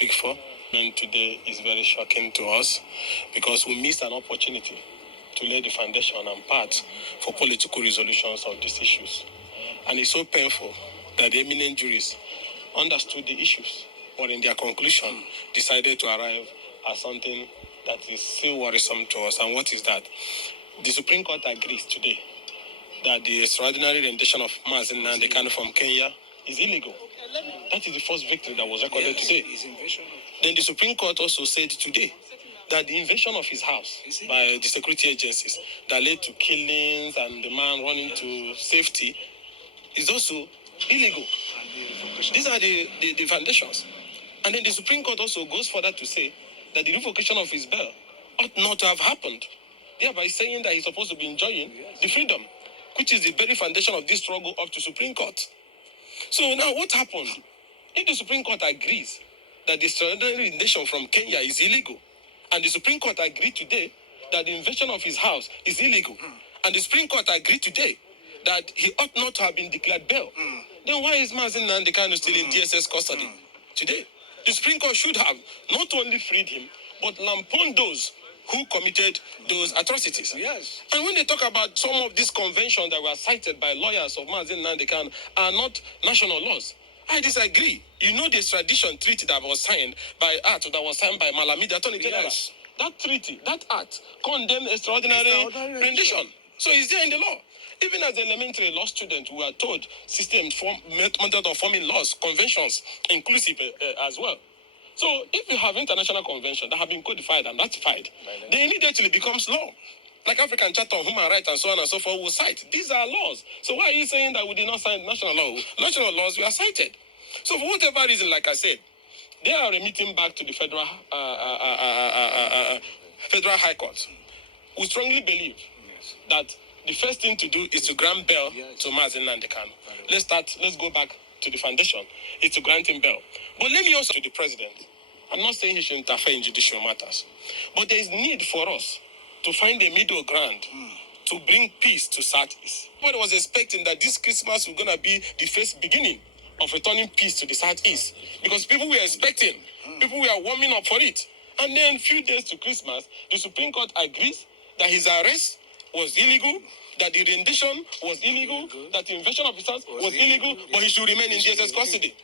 speak for. And today is very shocking to us because we missed an opportunity to lay the foundation and path for political resolutions of these issues. And it's so painful that the eminent jurists understood the issues, but in their conclusion decided to arrive at something that is still worrisome to us. And what is that? The Supreme Court agrees today that the extraordinary rendition of Mazi Nnamdi Kanu from Kenya is illegal. That is the first victory that was recorded today. Then the Supreme Court also said today that the invasion of his house by the security agencies that led to killings and the man running to safety is also illegal. These are the foundations. And then the Supreme Court also goes further to say that the revocation of his bail ought not to have happened, thereby saying that he's supposed to be enjoying the freedom, which is the very foundation of this struggle up to Supreme Court. So now what happened? If the Supreme Court agrees that the extraordinary rendition from Kenya is illegal, and the Supreme Court agreed today that the invasion of his house is illegal, and the Supreme Court agreed today that he ought not to have been declared bail, then why is Mazi Nnamdi Kanu still in DSS custody today? The Supreme Court should have not only freed him, but lampooned those who committed those atrocities. Yes. And when they talk about some of these conventions that were cited by lawyers of Mazi Nnamdi Kanu are not national laws, I disagree. You know the extradition treaty that was signed by Malamidi, the Attorney General. Yes. That treaty, that act, condemned extraordinary rendition. So it's there in the law. Even as elementary law students, we are told systems, method of forming laws, conventions, inclusive as well. So if you have international conventions that have been codified and ratified, they immediately becomes law. Like African Charter on Human Rights and so on and so forth will cite. These are laws. So why are you saying that we did not sign national law? National laws were cited. So for whatever reason, like I said, they are remitting back to the federal High Court. We strongly believe that the first thing to do is to grant bail to Mazi Nnamdi Kanu. Let's go back to the foundation. It's to grant him bail. But let me also to the president. I'm not saying he should interfere in judicial matters. But there is need for us to find a middle ground to bring peace to Southeast. Everybody was expecting that this Christmas was going to be the first beginning of returning peace to the Southeast. Because people were expecting, people were warming up for it. And then a few days to Christmas, the Supreme Court agrees that his arrest was illegal, that the rendition was illegal, that the invasion of his house was illegal, but he should remain in DSS custody.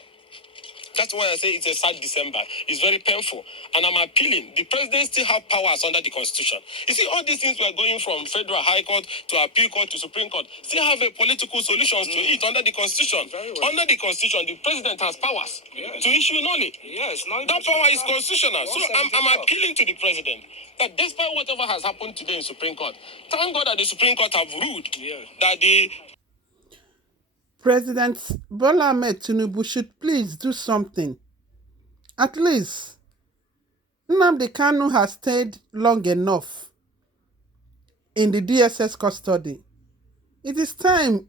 That's why I say it's a sad December. It's very painful. And I'm appealing. The president still have powers under the Constitution. You see, all these things were going from Federal High Court to Appeal Court to Supreme Court. Still have a political solutions to it under the Constitution. Well. Under the Constitution, the president has powers to issue nulli. Yes, that power is constitutional. So I'm appealing to the president that despite whatever has happened today in Supreme Court, thank God that the Supreme Court have ruled that the President Bola Ahmed Tinubu should please do something. At least, Nnamdi Kanu has stayed long enough in the DSS custody. It is time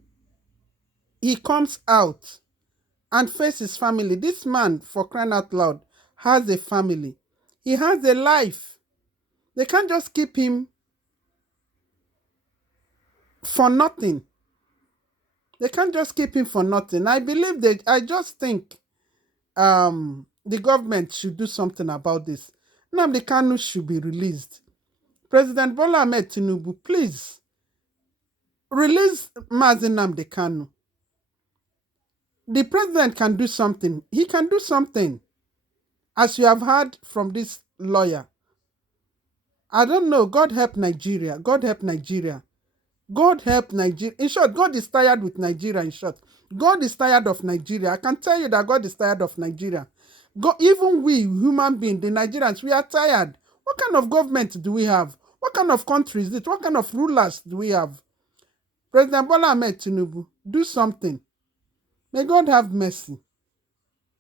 he comes out and faces his family. This man, for crying out loud, has a family. He has a life. They can't just keep him for nothing. They can't just keep him for nothing. I just think the government should do something about this. Nnamdi Kanu should be released. President Bola Ahmed Tinubu, please release Mazi Nnamdi Kanu. The president can do something. He can do something. As you have heard from this lawyer. I don't know. God help Nigeria. God help Nigeria. God help Nigeria. In short, God is tired with Nigeria, in short. God is tired of Nigeria. I can tell you that God is tired of Nigeria. Even we, human beings, the Nigerians, we are tired. What kind of government do we have? What kind of country is it? What kind of rulers do we have? President Bola Ahmed Tinubu, do something. May God have mercy.